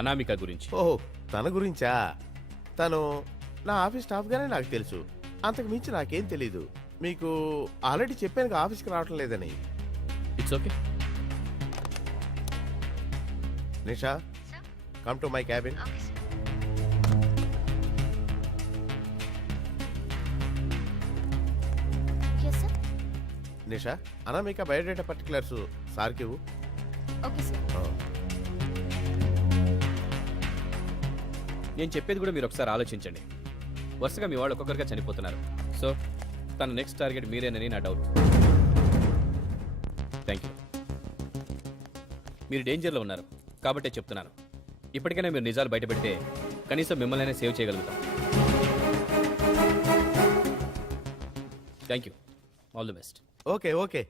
అనామిక గురించి. ఓహో, తన గురించా? తను నా ఆఫీస్ స్టాఫ్ గానే నాకు తెలుసు, అంతకు మించి నాకేం తెలీదు. మీకు ఆల్రెడీ చెప్పాను ఆఫీస్కి రావటం లేదని. It's okay. Nisha, come to my cabin. Nisha, Anamika biodata particulars సార్కి ఇవ్వు. Okay sir. నేను చెప్పేది కూడా మీరు ఒకసారి ఆలోచించండి. వరుసగా మీ వాళ్ళు ఒక్కొక్కరిగా చనిపోతున్నారు. సో తన నెక్స్ట్ టార్గెట్ మీరేనని నా డౌట్. Thank you. మీరు డేంజర్లో ఉన్నారు కాబట్టే చెప్తున్నాను. ఇప్పటికైనా మీరు నిజాలు బయటపెడితే కనీసం మిమ్మల్ని సేవ్ చేయగలుగుతాం. Thank you. All the best. Okay okay.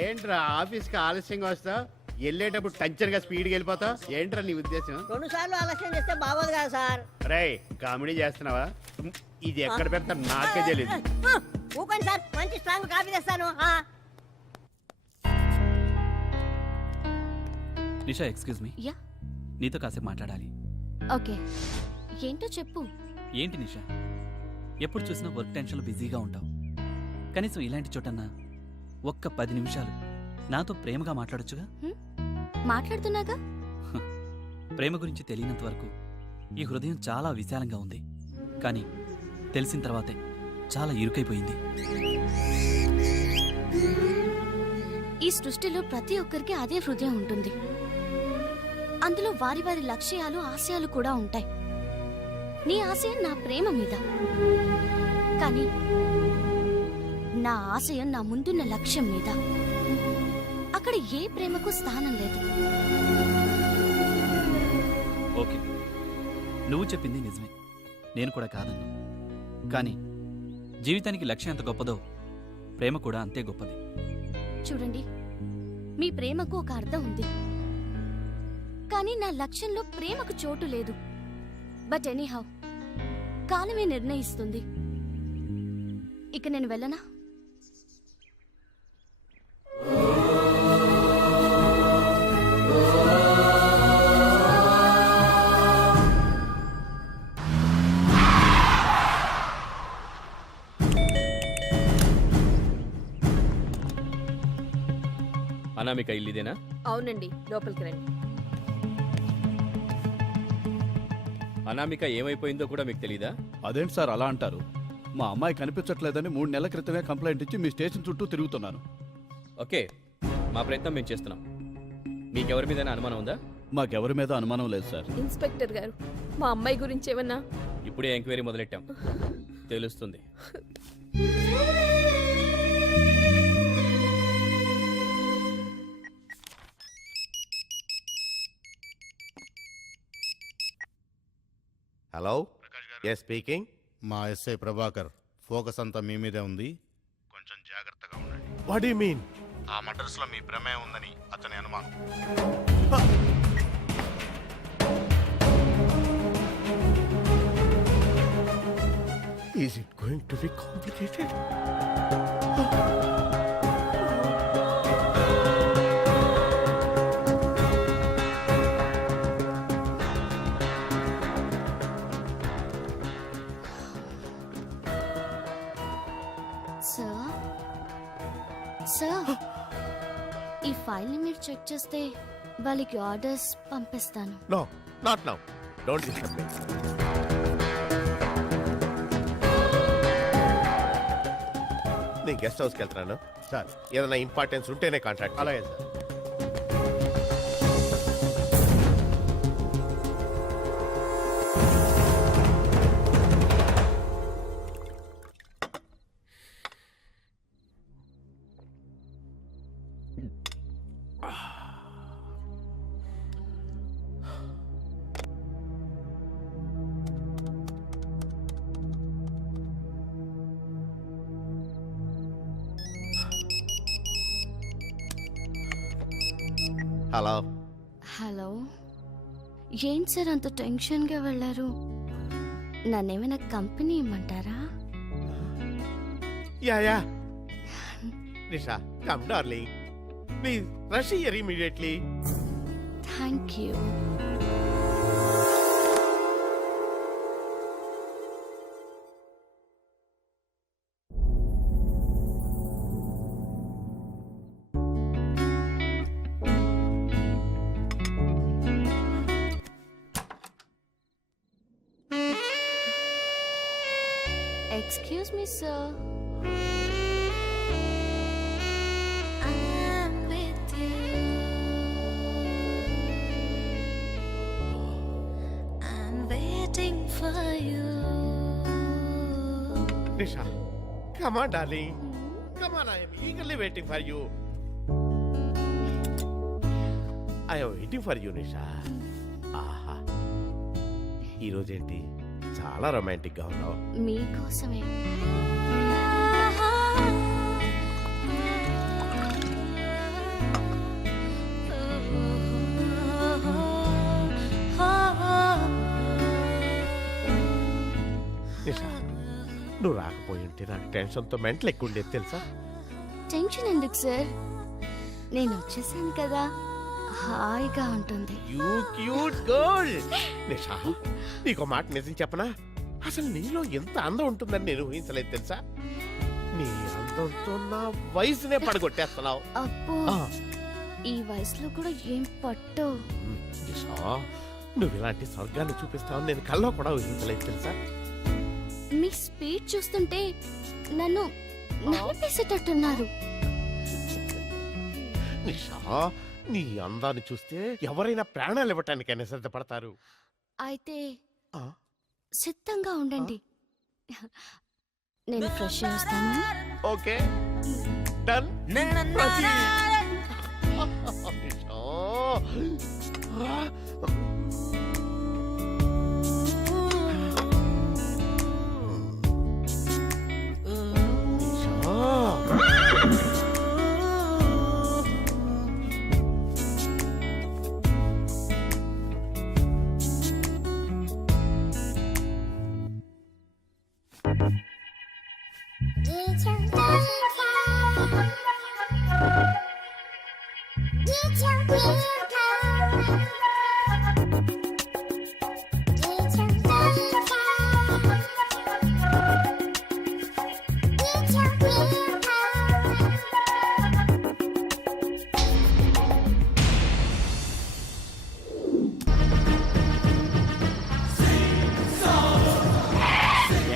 ఏంట్రా ఆఫీస్కి ఆలస్యంగా వస్తావు? వెళ్ళేటప్పుడు టంచర్గా స్పీడ్గా వెళ్ళిపోతావు ఏంట్రా నీ ఉద్దేశం? 2 సార్లు ఆలస్యం చేస్తే బాగోదు కదా సార్. రే కామెడీ చేస్తున్నావా? ఇది ఎక్కడ పెడతా నాకే తెలియదు. ఊకండి సార్, మంచి స్ట్రాంగ్ కాఫీ తెస్తాను. నిషా, ఎక్స్క్యూజ్ మీ. యా, నీతో కాసేపు మాట్లాడాలి. ఓకే. ఏంటో చెప్పు. ఏంటి నిషా, ఎప్పుడు చూసినా వర్క్ టెన్షన్లో బిజీగా ఉంటావు. కనీసం ఇలాంటి చోటన్నా ఒక్క 10 నిమిషాలు నాతో ప్రేమగా మాట్లాడొచ్చుగా? మాట్లాడుతున్నాగా. ప్రేమ గురించి తెలియనంత వరకు ఈ హృదయం చాలా విశాలంగా ఉంది, కానీ తెలిసిన తర్వాతే చాలా ఇరుకైపోయింది. ఈ సృష్టిలో ప్రతి ఒక్కరికి అదే హృదయం ఉంటుంది. అందులో వారి వారి లక్ష్యాలు, ఆశయాలు కూడా ఉంటాయి. నీ ఆశయం నా ప్రేమ మీద, కానీ నా ఆశయం నా ముందున్న లక్ష్యం మీద. అక్కడ ఏ ప్రేమకు స్థానం లేదు. ఓకే, నువ్వు చెప్పింది నిజమే, నేను కూడా కాదన్నా. కానీ జీవితానికి లక్ష్యం ఎంత గొప్పదో ప్రేమ కూడా అంతే గొప్పది. చూడండి, మీ ప్రేమకు ఒక అర్థం ఉంది, కానీ నా లక్ష్యంలో ప్రేమకు చోటు లేదు. బట్ ఎనీహౌ, కాలమే నిర్ణయిస్తుంది. ఇక నేను వెళ్ళనా? అనామిక ఇల్లుదేనా? అవునండి, లోపలికి రండి. అనామిక ఏమైపోయిందో కూడా మీకు తెలీదా? అదేంటి సార్ అలా అంటారు? మా అమ్మాయి కనిపించట్లేదని 3 నెలల క్రితమే కంప్లైంట్ ఇచ్చి మీ స్టేషన్ చుట్టూ తిరుగుతున్నాను. ఓకే, మా ప్రయత్నం మేము చేస్తున్నాం. మీకెవరి మీద అనుమానం ఉందా? మాకెవరి మీద అనుమానం లేదు సార్. ఇన్స్పెక్టర్ గారు, మా అమ్మాయి గురించి ఏమన్నా? ఇప్పుడే ఎంక్వైరీ మొదలెట్టాం, తెలుస్తుంది. Hello, yes speaking. మా ఎస్ఐ ప్రభాకర్, ఫోకస్ అంతా మీ మీదే ఉంది, కొంచెం జాగ్రత్తగా ఉండండి. What do you mean? ఆ మర్డర్స్ లో మీ ప్రమేయం ఉందని అతని అనుమానం. Is it going to be complicated? Sir, ఈ ఫైల్ని మీరు చెక్ చేస్తే వాళ్ళకి ఆర్డర్స్ పంపిస్తాను. No, not now. Don't disturb me. నేను గెస్ట్ హౌస్కి వెళ్తున్నాను సార్. ఏదైనా ఇంపార్టెన్స్ ఉంటేనే కాంటాక్ట్. అలాగే సార్. హలో. హలో, ఏంటి సార్ అంత టెన్షన్గా వెళ్ళారు? నన్నేమైనా కంపెనీ ఇమ్మంటారా? Yeah Nisha come darling please rush here immediately. Thank you. Excuse me, sir. I'm with you. I'm waiting for you. Nisha come on darling, come on, I am eagerly waiting for you. I am waiting for you Nisha. ఆహా, ఈరోజేంటి చాలా romantic గా ఉన్నావు. మీకోసమే. నిషా, నువ్వు రాకపోయి ఉంటే నాకు టెన్షన్తో మెంటల్ ఎక్కువ ఉండేది తెలుసా. టెన్షన్ ఎందుకు సార్, నేను వచ్చేసాను కదా, హాయిగా ఉంటుంది. You cute girl. నిషా, నీకు మాట నిజం చెప్పనా, అసలు నీలో ఎంత అందం ఉంటుందని నేను ఊహించలేదు తెలుసా. నీ అందంతో నా వయసునే పడగొట్టేస్తున్నావు. అబ్బో, ఈ వయసులో కూడా ఏం పట్టు. నిషా, నువ్వు ఇలాంటి స్వర్గాన్ని చూపిస్తావని నేను కల్లో కూడా ఊహించలేదు తెలుసా. మీ స్పీడ్ చూస్తుంటే నన్ను నలిపేసేటట్టున్నారు. నిషా, నీ అందాన్ని చూస్తే ఎవరైనా ప్రాణాలు ఇవ్వటానికైనా సిద్ధపడతారు. అయితే ఆ? సిద్ధంగా ఉండండి, నేను ఫ్రెష్ చేస్తాను. Okay done. నిషా.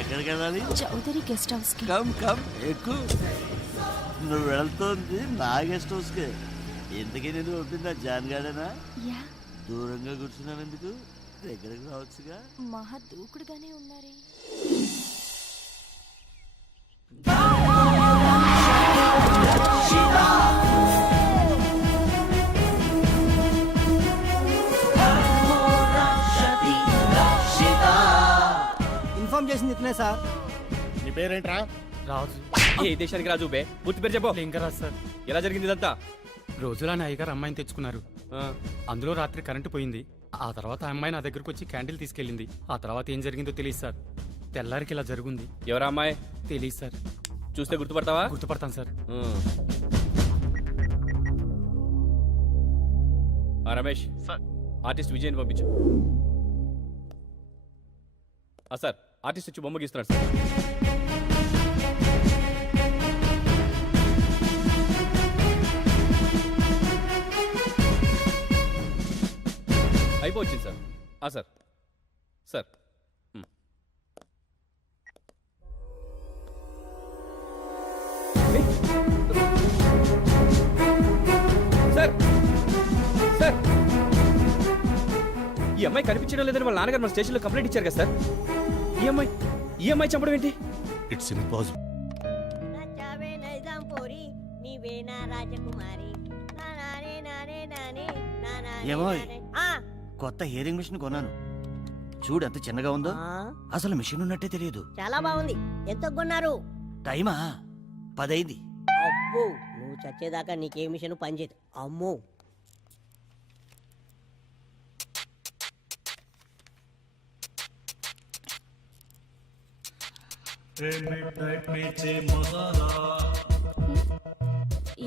ఎక్కడికి వెళ్ళాలి? చౌదరి గెస్ట్ హౌస్ కి. కమ్ కమ్ ఎక్కు. నువ్వు వెళ్తోంది నా గెస్ట్ హౌస్ కే. ఎందుకే నేను పంపిందా జాన్ గార్డెనా? యా, దూరంగా కూర్చున్నాను ఎందుకు, దగ్గరకు రావచ్చుగా. మహా దూకుడుగానే ఉన్నారే. ఇన్ఫార్మ్ చేసింది ఇతనే సార్. నీ పేరేంట్రా? రాజు. ఏ దేశానికి రాజు బే, పూర్తి పేరు చెప్పు. లింగరాజ్ సార్. ఎలా జరిగింది ఇదంతా? రోజులాని అయ్యగారు అమ్మాయిని తెచ్చుకున్నారు. ఆ, అందులో రాత్రి కరెంటు పోయింది. ఆ తర్వాత ఆ అమ్మాయి నా దగ్గరకు వచ్చి క్యాండిల్ తీసుకెళ్ళింది. ఆ తర్వాత ఏం జరిగిందో తెలియదు సార్. తెల్లారికి ఇలా జరుగుంది. ఎవరా అమ్మాయి? తెలియదు సార్. చూస్తే గుర్తుపడతావా? గుర్తుపడతాను సార్. రమేష్ సార్, ఆర్టిస్ట్ విజయ్ని పంపించు. సార్, ఆర్టిస్ట్ వచ్చి బొమ్మ గీస్తున్నాడు సార్. అయిపోవచ్చింది sir. Sir sir sir sir, ఈ అమ్మాయి కనిపించడం లేదని వాళ్ళ నాన్నగారు మన స్టేషన్లో కంప్లైంట్ ఇచ్చారు కదా సార్. ఈ అమ్మాయి చంపడం ఏంటి? It's impossible. నచ్చావే నైజాం పోరి, నీవేనా రాజకుమారి. నానానే నానే నానే నానానే ఏమోయ్? నానే. ఆ, కొత్త హియరింగ్ మిషన్ కొన్నాను. చూడు ఎంత చిన్నగా ఉందో. ఆ, అసలు మిషన్ ఉన్నట్టే తెలియదు. చాలా బాగుంది. ఎంత కొన్నారు? టైమా 10 అయింది. అబ్బో, నువ్వు చచ్చేదాకా నీకే మిషన్ పనిచేయదు. అమ్మో.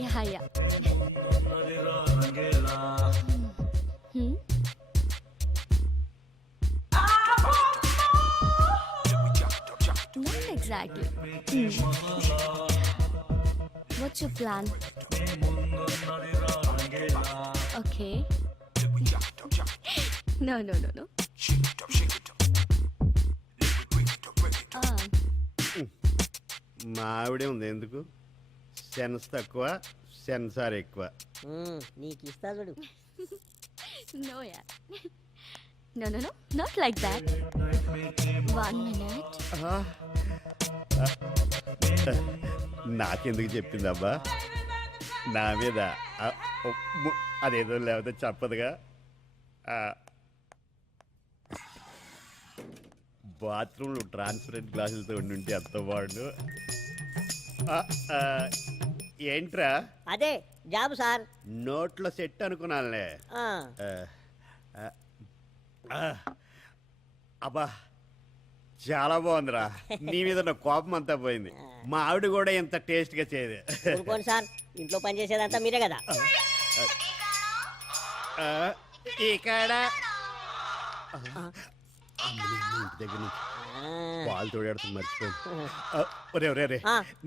Yeah yeah Not exactly. What's your plan? Okay. No. మా ఆవిడే ఉంది ఎందుకు సెన్స్ తక్కువ సెన్సార్ ఎక్కువ. నీకు ఇస్తా చూడు. No, yeah. No, not like that. 1 minute. నాకెందుకు చెప్పిందబ్బా నా మీద అదేదో లేకపోతే చెప్పదుగా. బాత్రూంలో ట్రాన్స్పరెంట్ గ్లాసులతో ఉండి ఎంత బాగుండు. ఏంట్రా అదే జాబ్ సార్. నోట్లో సెట్ అనుకున్నానులే. అబ్బా చాలా బాగుందిరా. నీ మీద నా కోపం అంతా పోయింది. మా ఆవిడ కూడా ఎంత టేస్ట్ గా చేయదు. ఊరుకోండి సార్, ఇంట్లో పని చేసేదంతా మీరే కదా. ఇక్కడ ఇంటి దగ్గర నుంచి పాలు తోడేడుతుంది మర్చిపోయింది. ఒరే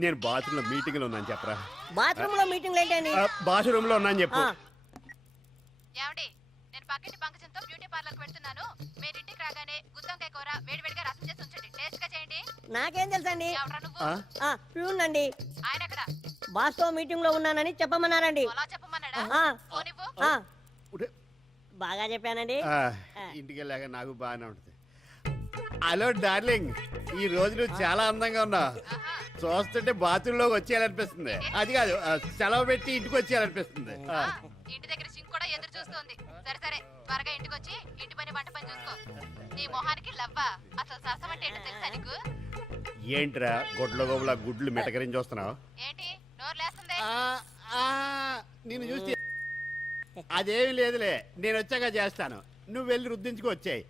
నేను బాత్రూమ్ లో మీటింగ్ లో ఉన్నాను చెప్పరా. బాత్రూమ్ లో మీటింగ్ ఏంటండి? బాత్రూమ్ లో ఉన్నాను చెప్పు. ఏమండి, నేను పక్కింటి పంకజంతో బ్యూటీ పార్లర్ పెడుతున్నాను. మీరు ఇంటికి రాగానే గుత్తొంకాయ కూర వేడివేడిగా రసం చేసి ఉంచండి. టేస్ట్ గా చేయండి. నాకేం తెలుసండి? ఎవరా నువ్వు? ప్యూన్ అండి. ఆయన ఎక్కడ? బాస్ తో మీటింగ్ లో ఉన్నానని చెప్పమన్నారండి. అలా చెప్పమన్నాడా? ఫోన్ ఇవ్వు. బాగా చెప్పానండి. ఇంటికి వెళ్ళాక నాకు బాగానే ఉంటుంది. హలో డార్లింగ్, ఈ రోజు నువ్వు చాలా అందంగా ఉన్నావు. చూస్తుంటే బాత్రూమ్ లోకి వచ్చేయాలనిపిస్తుంది. అది కాదు, సెలవు పెట్టి ఇంటికి వచ్చేయాలనిపిస్తుంది. ఇంటి దగ్గర సింక్ కూడా ఎదురు చూస్తుంది. సరే త్వరగా ఇంటికి వచ్చి ఇంటి పని వంట పని చూసుకో. నీ మొహానికి లవ్వా? అసలు సరసం అంటే ఏంటో తెలుసా నీకు? ఏంట్రా గుడ్ల గోబుల గుడ్లు మిటకరించి వస్తున్నావు? ఏంటి నోరు లేస్తుంది? నిన్ను చూస్తే అదేమి లేదులే, నేను వచ్చాక చేస్తాను. నువ్వు వెళ్ళి రుద్దించుకు వచ్చాయి.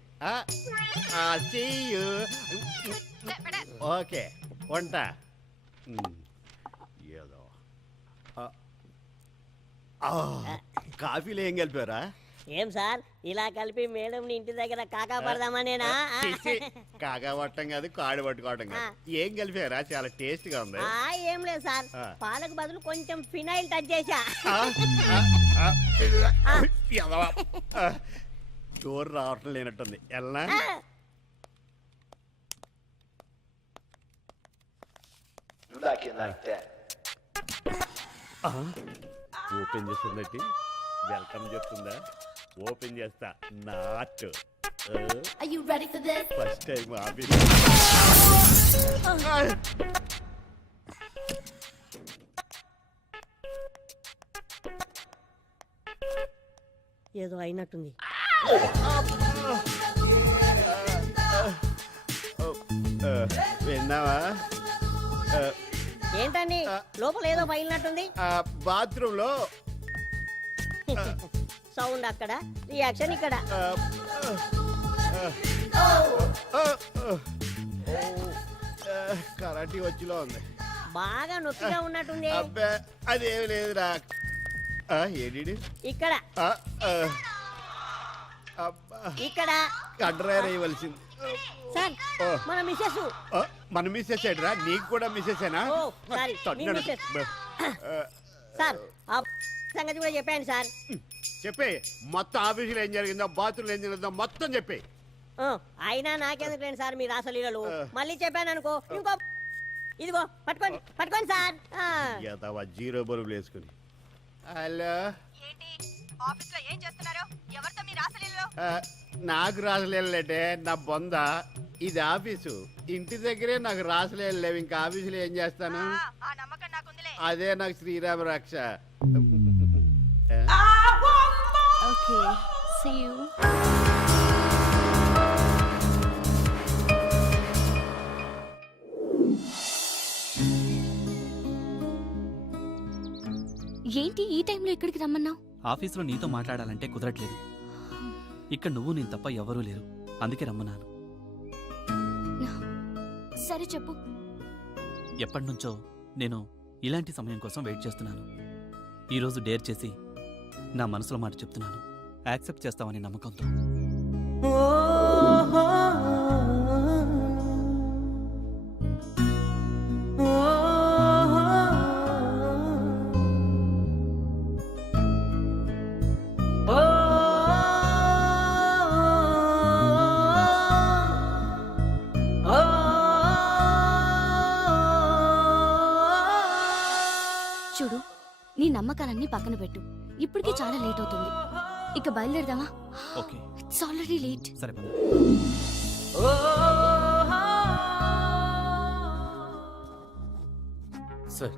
ఓకే వంట ఏదో. కాఫీలో ఏం కలిపారా? ఏం సార్ ఇలా కలిపి మేడం ఇంటి దగ్గర కాకా పడదామనేనా? కాకా పట్టడం కాదు, కాడు పట్టుకోవటం కాదు. ఏం కలిపారా? చాలా టేస్ట్ గా ఉంది. ఏం లేదు సార్, పాలకు బదులు కొంచెం ఫినాయిల్ టచ్ చేశా. డోర్ రావటం లేనట్టుంది. ఎలా ఓపెన్ చేస్తున్నట్టు వెల్కమ్ చెప్తుందా? ఓపెన్ చేస్తా. Not first time office. ఏదో అయినట్టుంది. విన్నావా? ఏంటండి లోపల ఏదో పగిలినట్టుంది? బాత్రూమ్ లో సౌండ్ అక్కడ, రియాక్షన్ ఇక్కడ. కరాటీ వచ్చిలో ఉంది. బాగా నొప్పిగా ఉన్నట్టుంది. అబ్బా అదేమి లేదురా. ఏంటి ఇక్కడ ఇక్కడ కండ్రాయర్ వేయవలసింది సార్. మన మిస్సెస్. మన మిస్సెస్ ఏడ్రా? నీకు కూడా మిస్సెసేనా? సార్ ఆ సంగతి కూడా చెప్పాను సార్. చెప్పే మొత్తం ఆఫీసులో ఏం జరిగిందో, బాత్రూంలో ఏం జరిగిందో మొత్తం చెప్పే. అయినా నాకెందుకు లేండి సార్ మీ రాసలీలలు. మళ్ళీ చెప్పాను అనుకో ఇంకో. ఇదిగో పట్టుకోండి సార్. జీరో బల్బులు వేసుకుని. హలో, ఏంటి ఆఫీస్ లో ఏం చేస్తున్నారు? ఎవరితో మీ రాసలీలలో? నాకు రాసలేదంటే నా బొంద. ఇది ఆఫీసు. ఇంటి దగ్గరే నాకు రాసలేదు లేవు, ఇంకా ఆఫీసులో ఏం చేస్తాను? ఆ నమ్మకం నాకుందిలే. అదే నాకు శ్రీరామ రక్ష. Okay, see you. ఏంటి ఈ టైంలో ఇక్కడికి రమ్మన్నావు? ఆఫీస్లో నీతో మాట్లాడాలంటే కుదరట్లేదు. ఇక్కడ నువ్వు నేను తప్ప ఎవరూ లేరు, అందుకే రమ్మన్నాను. సరే చెప్పు. ఎప్పటి నుంచో నేను ఇలాంటి సమయం కోసం వెయిట్ చేస్తున్నాను. ఈరోజు డేర్ చేసి నా మనసులో మాట చెప్తున్నాను. యాక్సెప్ట్ చేస్తామని నమ్మకంతో. చూడు, నీ నమ్మకాలన్నీ పక్కన పెట్టు. ఇప్పటికీ చాలా లేట్ అవుతుంది. ఇక బయలుదేరదామా? Okay, it's already late. సరే పద. Sir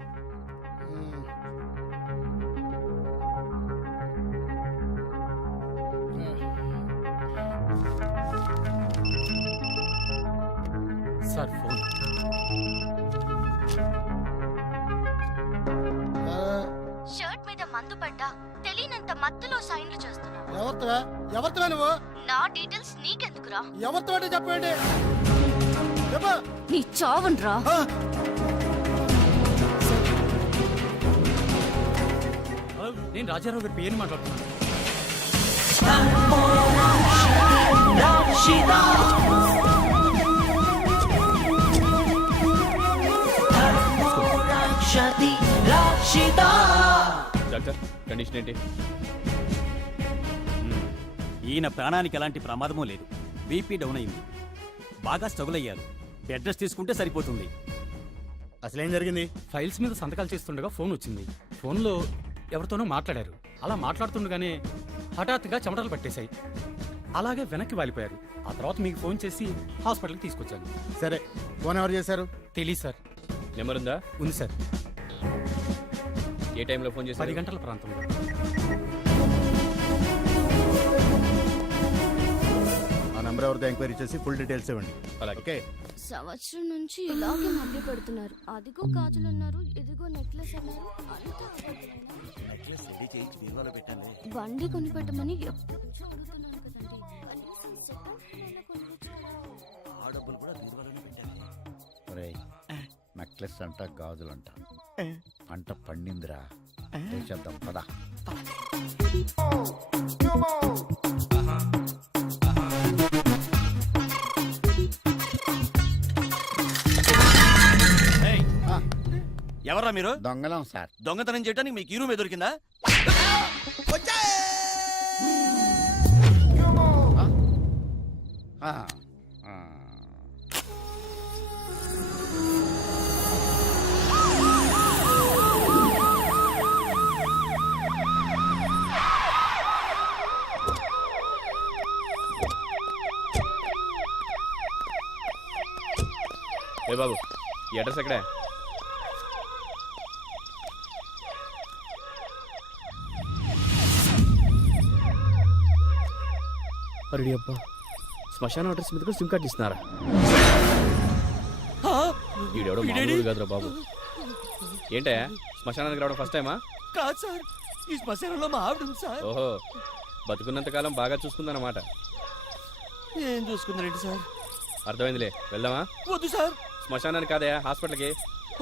sir phone. షర్ట్ మీద మందు పడ్డా తెలియనంత మత్తులో సైన్లు చేస్తున్నావు. ఎవరితో నువ్వు నా డీటెయిల్స్ నీకెందుకురా? ఎవరితో చెప్పండి. నీ చావుండ్రా. నేను రాజారావు గారి పేరు మాట్లాడుతున్నాను. డాక్టర్, కండిషన్ ఏంటి? ఈయన ప్రాణానికి ఎలాంటి ప్రమాదమూ లేదు. బీపీ డౌన్ అయింది. బాగా స్ట్రగుల్ అయ్యారు. బెడ్ రెస్ట్ తీసుకుంటే సరిపోతుంది. అసలేం జరిగింది? ఫైల్స్ మీద సంతకాలు చేస్తుండగా ఫోన్ వచ్చింది. ఫోన్లో ఎవరితోనో మాట్లాడారు. అలా మాట్లాడుతుండగానే హఠాత్తుగా చెమటలు పట్టేశాయి. అలాగే వెనక్కి వాలిపోయారు. ఆ తర్వాత మీకు ఫోన్ చేసి హాస్పిటల్కి తీసుకొచ్చాను. సరే, ఫోన్ ఎవరు చేశారు? తెలీదు సార్. నెంబర్ ఉందా? ఉంది సార్. ఏ టైంలో ఫోన్ 10 చేశారు? గంటల ప్రాంతంలో. ఆ నెంబర్ ఎవరితో ఎంక్వైరీ చేసి ఫుల్ డీటెయిల్స్ ఇవ్వండి. అలాగే. ఓకే. సంవత్సరం నుంచి ఇలాగే మభ్య పెడుతున్నారు. అదిగో గాజులు అన్నారు, ఇదిగో నెక్లెస్ అన్నారు. అంతా బండి కొనిపెట్టమని ఎప్పటి నుంచో అడుగుతున్నాను కదండి. కనీసం సెకండ్ హ్యాండ్ కొనిపించారా? నెక్లెస్ అంట, గాజులంట, పంట పండిందిరా. చేద్దాం పదా. ఎవర్రా మీరు? దొంగలం సార్. దొంగతనం చేయడానికి మీకు ఈ రూమే దొరికిందా? ఏ బాబు, ఈ అడ్రస్ ఎక్కడే? అరే అబ్బా, శ్మశాన అడ్రస్ మీద కూడా సిమ్ కార్డ్ ఇస్తున్నారా? ఈడెవడో మామూలు కాదురా బాబు. ఏంటే శ్మశానానికి రావడం ఫస్ట్ టైమా? కాదు సార్, ఈ శ్మశానంలో మా ఆవిడ ఉంది సార్. ఓహో, బతుకున్నంత కాలం బాగా చూసుకుందన్నమాట. ఏం చూసుకుందండి సార్? అర్థమైందిలే, వెళ్దామా? వద్దు సార్. శ్మశానానికి కాదయా, హాస్పిటల్కి.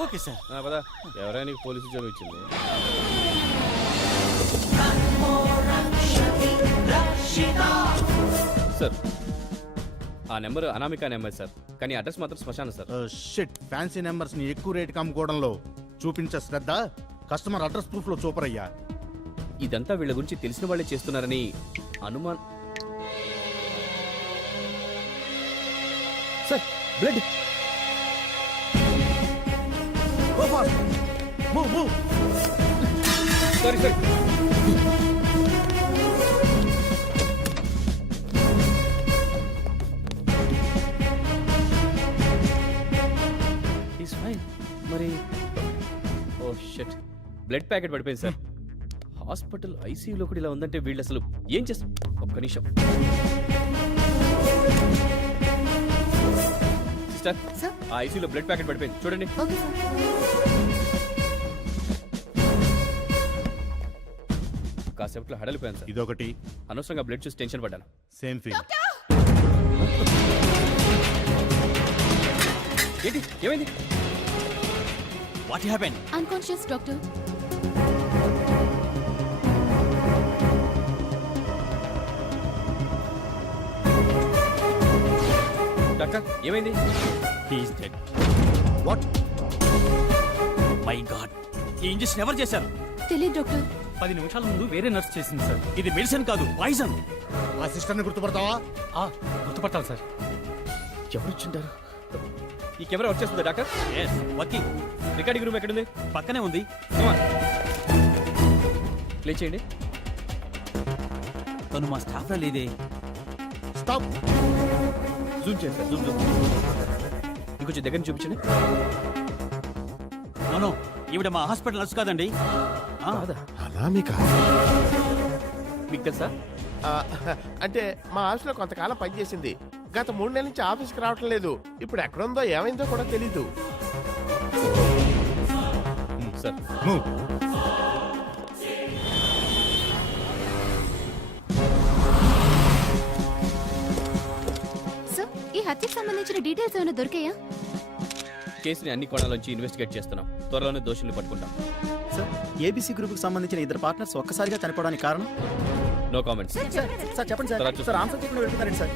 Okay sir. పదా. ఎవరైనా నీకు పోలీసు ఉద్యోగం ఇచ్చింది? సార్, ఆ నెంబర్ అనామిక నెంబర్ సార్, కానీ అడ్రస్ మాత్రం శ్మశానం సార్. షిట్, ఫ్యాన్సీ నెంబర్స్ ని ఎక్కువ రేటుకి అమ్ముకోవడంలో చూపించే శ్రద్ధ కస్టమర్ అడ్రస్ ప్రూఫ్ లో చూపర్ అయ్యా. ఇదంతా వీళ్ళ గురించి తెలిసిన వాళ్ళే చేస్తున్నారని అనుమాన్. Sir, blood. Sorry sir. Is fine. మరి ఓ షిట్, బ్లడ్ ప్యాకెట్ పడిపోయింది సార్. హాస్పిటల్ ఐసీయూలో కూడా ఇలా ఉందంటే వీళ్ళు అసలు ఏం చేస్తారు? ఒక్క నిమిషం సిస్టర్, ఆ ఐసీయూలో బ్లడ్ ప్యాకెట్ పడిపోయింది, చూడండి. కాసేపట్లో హడలిపోయాను సార్. ఇదొకటి. అనవసరంగా బ్లడ్ చూసి టెన్షన్ పడ్డాను. Same feel. ఏంటి, ఏమైంది? What happen? Unconscious doctor. Doctor ఏమైంది? He is dead. What? My god, ఈ ఇంజెక్షన్ ఎవరు చేశారు? తెలియదు డాక్టర్. 10 నిమిషాల ముందు వేరే నర్స్ చేసింది సార్. ఇది మెడిసిన్ కాదు, పాయిజన్. ఆ సిస్టర్ని గుర్తుపడతావా? గుర్తుపట్టాలి సార్. ఎవరొచ్చుంటారు? ఈ కెమెరా వచ్చేస్తుందా doctor? Yes, working. Recording room ఎక్కడుంది? పక్కనే ఉంది. ప్లే చేయండి. తను మా స్టాఫ్ లో లేదే. స్టాప్. జూమ్ చేయండి సార్, జూమ్. ఇంకొంచెం దగ్గర నుంచి చూపించండి. నో, ఈవిడ మా హాస్పిటల్ నర్స్ కాదండి. కాదా? అనామిక మీకు తెలుసా? అంటే మా ఆఫీస్లో కొంతకాలం పనిచేసింది. గత 3 నెలల నుంచి ఆఫీస్కి రావటం లేదు. ఇప్పుడు ఎక్కడుందో ఏమైందో కూడా తెలీదు. Sir move. సార్, ఈ హత్యకు సంబంధించిన డీటెయిల్స్ ఏమైనా దొరికాయా? కేసుని అన్ని కోణాల్లోంచి ఇన్వెస్టిగేట్ చేస్తున్నాం. త్వరలోనే దోషుల్ని పట్టుకుంటాం. సార్, ఏబీసీ గ్రూప్ కి సంబంధించిన 2 పార్ట్నర్స్ ఒక్కసారిగా చనిపోవడానికి కారణం? No comments. సార్ చెప్పండి సార్. తర్వాత చూస్తాం. సార్ ఆన్సర్ చేయకుండా వెళ్తున్నారండి సార్.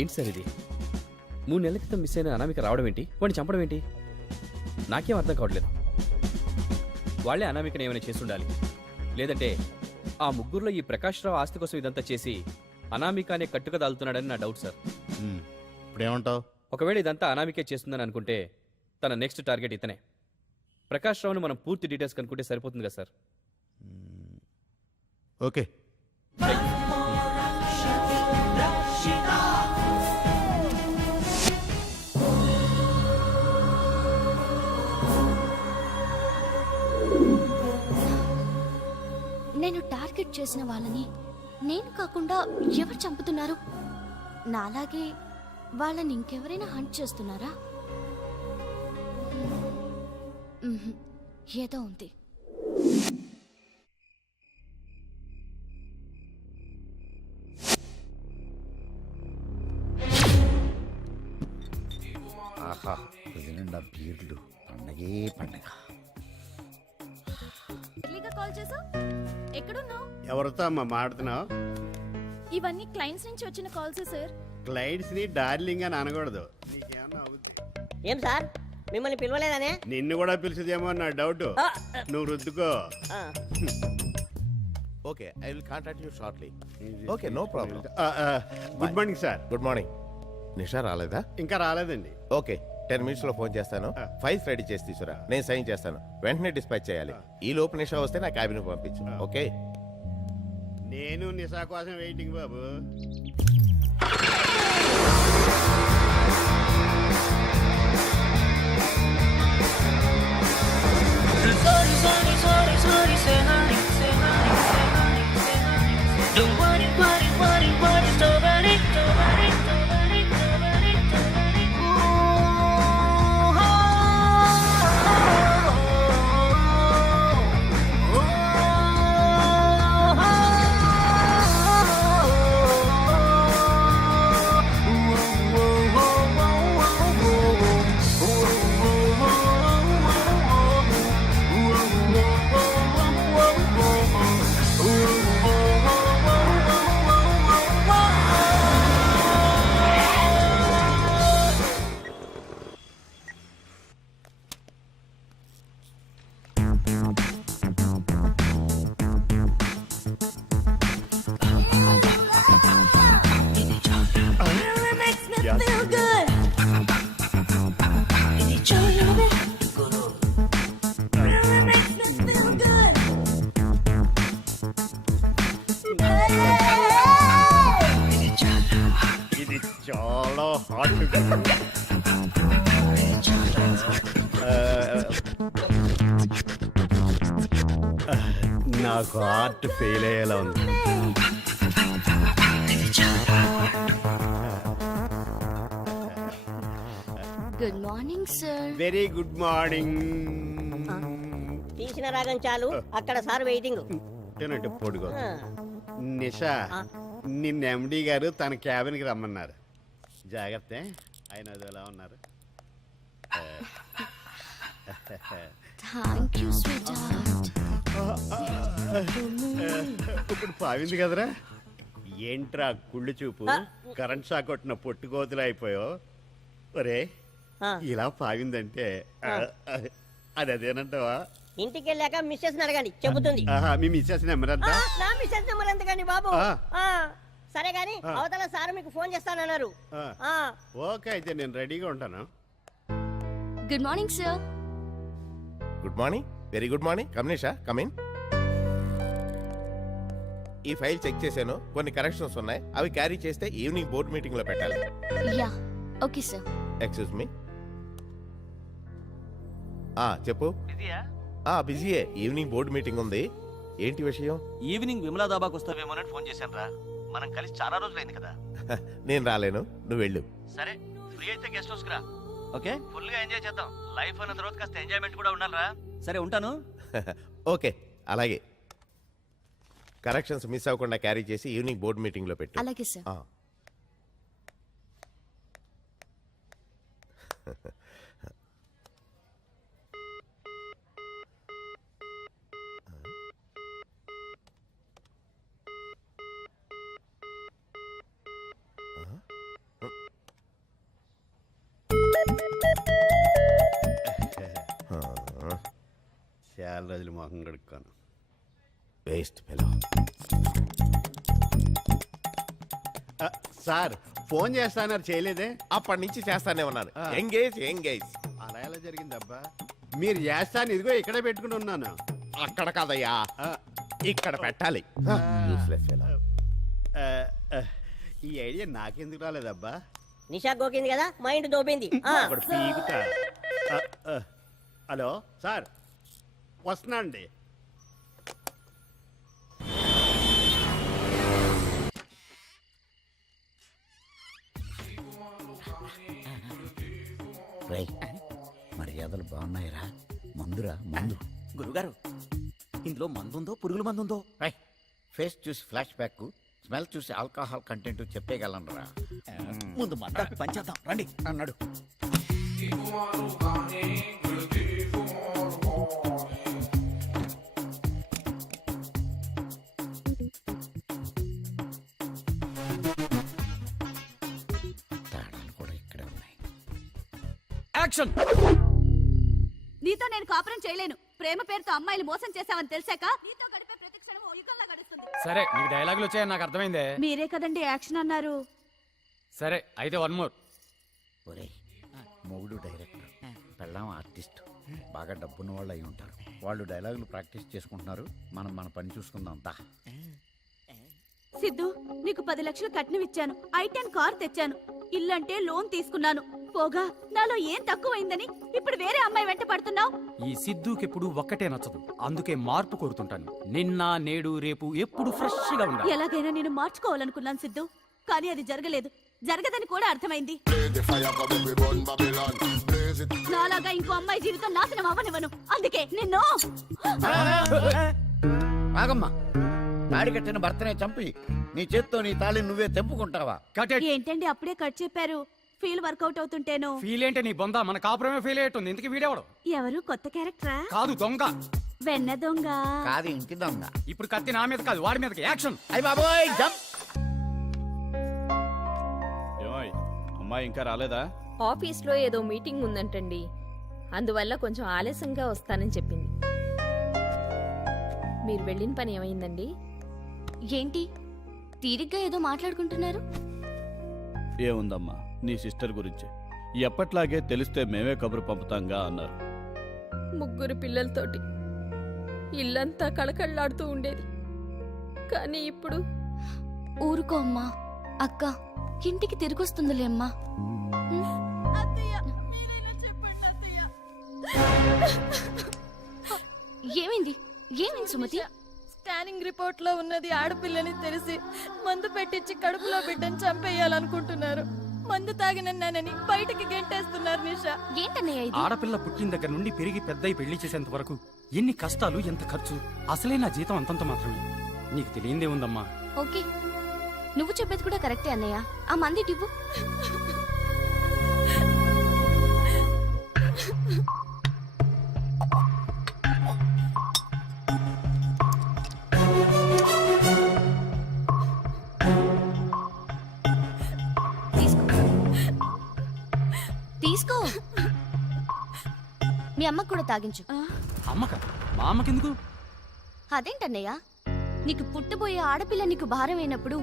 ఏంటి సార్ ఇది? 3 నెలల క్రితం మిస్ అయిన అనామిక రావడం ఏంటి? వాడిని చంపడం ఏంటి? నాకేం అర్థం కావట్లేదు. వాళ్ళే అనామికని ఏమైనా చేసి ఉండాలి. లేదంటే ఆ ముగ్గురులో ఈ ప్రకాష్ రావు ఆస్తి కోసం ఇదంతా చేసి అనామిక అనే కట్టుక దాల్తున్నాడని నా డౌట్ సార్. ఇప్పుడు ఏమంటావు? ఒకవేళ ఇదంతా అనామికే చేస్తుందని అనుకుంటే తన నెక్స్ట్ టార్గెట్ ఇతనే. ప్రకాష్ రావుని మనం పూర్తి డీటెయిల్స్ కనుక్కుంటే సరిపోతుంది కదా సార్? ఓకే. నేను టార్గెట్ చేసిన వాళ్ళని నేను కాకుండా ఎవరు చంపుతున్నారు? నాలాగే వాళ్ళని ఇంకెవరైనా హంట్ చేస్తున్నారా? ఏదో ఉంది. ఆహా, నిండా బీర్లు, పండగే పండగ. కాల్ చేసా? ఎక్కడున్నావు? ఎవరితో అమ్మా మాడుతున్నావు? ఇవన్నీ క్లయింట్స్ నుంచి వచ్చిన కాల్స్ సార్. క్లయింట్స్ ని డార్లింగ్ అని అనకూడదు. నీకేమన్నా అవుద్ది. ఏం సార్ మిమ్మల్ని పిలవలేదనే? నిన్ను కూడా పిలిచేదేమో నా డౌట్. నువ్వు రుద్దుకో. Okay, I will contact you shortly. Okay, no problem. Good morning sir. Good morning. Nisha రాలేదా? ఇంకా రాలేదండి. ఓకే, 10 minutes లో ఫోన్ చేస్తాను. ఫైల్స్ రెడీ చేసి తీసుకురా, నేను సైన్ చేస్తాను. వెంటనే డిస్పాచ్ చేయాలి. ఈ లోపు నిషా వస్తే నా క్యాబిన్ పంపించు. ఓకే. నేను నిశా కోసం వెయిటింగ్ బాబు. ఇది చాలా హాట్. నాకు హార్ట్ ఫెయిల్ అయ్యేలా ఉంది. Good morning sir. Very good morning. తీసిన రాగం చాలు, అక్కడ సార్ వెయిటింగ్. తినట్టు పొడుగు. నిషా, నిన్న ఎండి గారు తన క్యాబిన్కి రమ్మన్నారు. జాగ్రత్త, ఆయన అది ఎలా ఉన్నారు. థ్యాంక్ యూ స్వీట్ ఇప్పుడు పావింది కదరా. ఏంట్రా కుళ్ళు చూపు, కరెంట్ షాక్ కొట్టిన పొట్టుకోతులు అయిపోయావు. ఒరే ఇలా పావిందంటే అది అదేనంటావా? ఇంటికి వెళ్ళాక మిస్సెస్ అడగండి, చెబుతుంది. మీ మిస్సెస్ నెంబర్ అంతా నా మిస్సెస్ నెంబర్ ఎందుకండి బాబు? సరే గాని అవతల సార్ మీకు ఫోన్ చేస్తానన్నారు. ఓకే, అయితే నేను రెడీగా ఉంటాను. Good morning sir. Good morning, very good morning. కమనేషా, కమిన్. ఈ ఫైల్ చెక్ చేశాను, కొన్ని కరెక్షన్స్ ఉన్నాయి. అవి క్యారీ చేస్తే ఈవినింగ్ బోర్డ్ మీటింగ్ లో పెట్టాలి. Yeah okay sir. Excuse me. చెప్పు. బిజీయే. ఈవినింగ్ బోర్డు మీటింగ్ ఉంది. ఏంటి విషయం? ఈవినింగ్ విమలా దాబాకి వస్తావేమోనని ఫోన్ చేశాను రా. మనం కలిసి చాలా రోజులైంది కదా. నేను రాలేను, నువ్వు వెళ్ళు. సరే, ఫ్రీ అయితే గెస్ట్ హౌస్ రా. ఓకే, ఫుల్ గా ఎంజాయ్ చేద్దాం. లైఫ్ అన్న తర్వాత కాస్త ఎంజాయ్మెంట్ కూడా ఉండాలిరా. సరే ఉంటాను. ఓకే, అలాగే. కరెక్షన్స్ మిస్ అవ్వకుండా క్యారీ చేసి ఈవినింగ్ బోర్డు మీటింగ్ లో పెట్టు. అలాగే సార్. చాలా రోజులు మొహం కడుక్కోను. Waste fellow. సార్ ఫోన్ చేస్తాన్నారు, చేయలేదే? అప్పటి నుంచి చేస్తానే ఉన్నారు. Engage engage. అలా ఎలా జరిగింది అబ్బా? మీరు చేస్తాను, ఇదిగో ఇక్కడే పెట్టుకుని ఉన్నాను. అక్కడ కాదయ్యా, ఇక్కడ పెట్టాలి. Useless fellow. ఈ ఐడియా నాకెందుకు రాలేదబ్బా? నిషా గోకింది కదా, మైండ్ దోపింది. ఒకటి పీకుతా. హలో సార్, వస్తున్నా అండి. మర్యాదలు బాగున్నాయిరా. మందురా మందు. గురుగారు, ఇందులో మందుందో పురుగుల మందుందో? ఫేస్ చూసి ఫ్లాష్ బ్యాక్, స్మెల్ చూసి ఆల్కహాల్ కంటెంట్ చెప్పేయగలనరా. ముందు మంద పంచేద్దాం రండి అన్నాడు. తాళాలు కూడా ఇక్కడే ఉన్నాయి. యాక్షన్. నీతో నేను కాపురం చేయలేను. ప్రేమ పేరుతో అమ్మాయిలు మోసం చేశావని తెలిసాక నీతో గడిపే ప్రతి క్షణం ఓ యుగంలా గడుస్తుంది. సరే, నీకు డైలాగులు వచ్చాయని నాకు అర్థమైందే. మీరే కదండి యాక్షన్ అన్నారు. సరే అయితే వన్ మోర్. ఒరే, మొగుడు డైరెక్టర్, పెళ్ళాం ఆర్టిస్ట్, బాగా డబ్బున్న వాళ్ళు అయి ఉంటారు. వాళ్ళు డైలాగులు ప్రాక్టీస్ చేసుకుంటున్నారు, మనం మన పని చూసుకుందాం. దా సిద్ధు, నీకు 10 లక్షలు కట్నం ఇచ్చాను, I10 కార్ తెచ్చాను, ఇల్లంటే లోన్ తీసుకున్నాను. పోగా నాలో ఏం తక్కువైందని ఇప్పుడు వేరే అమ్మాయి వెంట పడుతున్నావు. ఈ సిద్ధుకెప్పుడు ఒక్కటే నచ్చదు, అందుకే మార్పు కోరుతుంటాను. నిన్న నేడు రేపు ఎప్పుడు ఫ్రెష్ గా ఉండాలి. ఎలాగైనా నేను మార్చుకోవాలనుకున్నాను సిద్ధు, కానీ అది జరగలేదు. జరగదని కూడా అర్థమైంది. నాలాగా ఇంకో అమ్మాయి జీవితం నాశనం అవ్వనివ్వను. అందుకే నిన్ను. ఆగమ్మా, తాడి కట్టిన భర్తనే చంపి నీ చేత్తో నీ తాళి నువ్వే తెంపుకుంటావా? ఏంటండి అప్పుడే కట్ చెప్పారు? Feel work out అవుతుంటేను. ఫీల్ ఏంటే నీ బొంద, మన కాపురమే ఫీల్ అయ్యేటుంది. ఇందుకు వీడేవాడు? ఎవరు కొత్త క్యారెక్టరా? కాదు, దొంగ. వెన్న దొంగ కాదు, ఇంటి దొంగ. ఇప్పుడు కత్తి నా మీద కాదు, వాడి మీదకి. యాక్షన్. అయ్య బాబోయ్, జంప్. అమ్మాయి ఇంకా రాలేదా? ఆఫీస్లో ఏదో మీటింగ్ ఉందంటండి, అందువల్ల కొంచెం ఆలస్యంగా వస్తానని చెప్పింది. మీరు వెళ్ళిన పని ఏమైందండి? ఏంటి తీరిగ్గా ఏదో మాట్లాడుకుంటున్నారు? ఏముందమ్మా, నీ సిస్టర్ గురించి. ఎప్పట్లాగే తెలిస్తే మేమే కబురు పంపుతాంగా అన్నారు. 3 పిల్లలతోటి ఇల్లంతా కళకళలాడుతూ ఉండేది. కానీ ఇప్పుడు ఊరుకో అమ్మా. అక్క ఇంటికి తిరిగొస్తుందిలే అమ్మా. ఏమైంది? ఏమైంది సుమతి? స్కానింగ్ రిపోర్ట్ లో ఉన్నది ఆడపిల్లని తెలిసి మందు పెట్టించి కడుపులో బిడ్డని చంపేయాలనుకుంటున్నారు. మందు తాగినన్నానని బయటికి గెంటేస్తున్నారు. నిషా, ఏంటన్నయ్య ఇది? ఆడపిల్ల పుట్టిన దగ్గర నుండి పెరిగి పెద్దయి పెళ్లి చేసేంత వరకు ఎన్ని కష్టాలు, ఎంత ఖర్చు. అసలే నా జీతం అంతంత మాత్రమే. నీకు తెలియందే ఉందమ్మా. ఓకే, నువ్వు చెప్పేది కూడా కరెక్టే అన్నయ్య. ఆ మంది ఇవ్వు. తీసుకో. మీ అమ్మకు కూడా తాగించు. అమ్మక మా అమ్మకెందుకు? అదేంటన్నయ్య, నీకు పుట్టబోయే ఆడపిల్ల నీకు భారమైనప్పుడు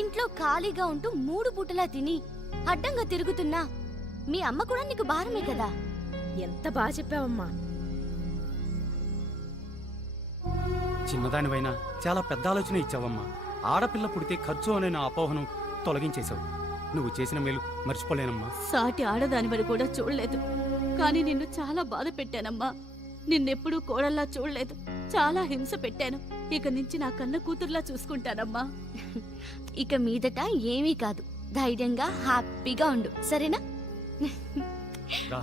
ఇంట్లో ఖాళీగా ఉంటూ 3 పూటలా తిని అడ్డంగా తిరుగుతున్నా మీ అమ్మ కూడా నీకు భారమే కదా. ఎంత బాగా చెప్పావమ్మా. చిన్నదానివైనా చాలా పెద్ద ఆలోచన ఇచ్చావమ్మా. ఆడపిల్ల పుడితే ఖర్చు అనే నా అపోహను తొలగించేశావు. నువ్వు చేసిన మేలు మర్చిపోలేనమ్మా. సాటి ఆడదానివని కూడా చూడలేదు, కానీ నిన్ను చాలా బాధ పెట్టానమ్మా. నిన్నెప్పుడూ కోడల్లా చూడలేదు, చాలా హింస పెట్టాను. ఇక నుంచి నా కన్న కూతుర్లా చూసుకుంటానమ్మా. ఇక మీదట ఏమీ కాదు, ధైర్యంగా హ్యాపీగా ఉండు, సరేనా? రా.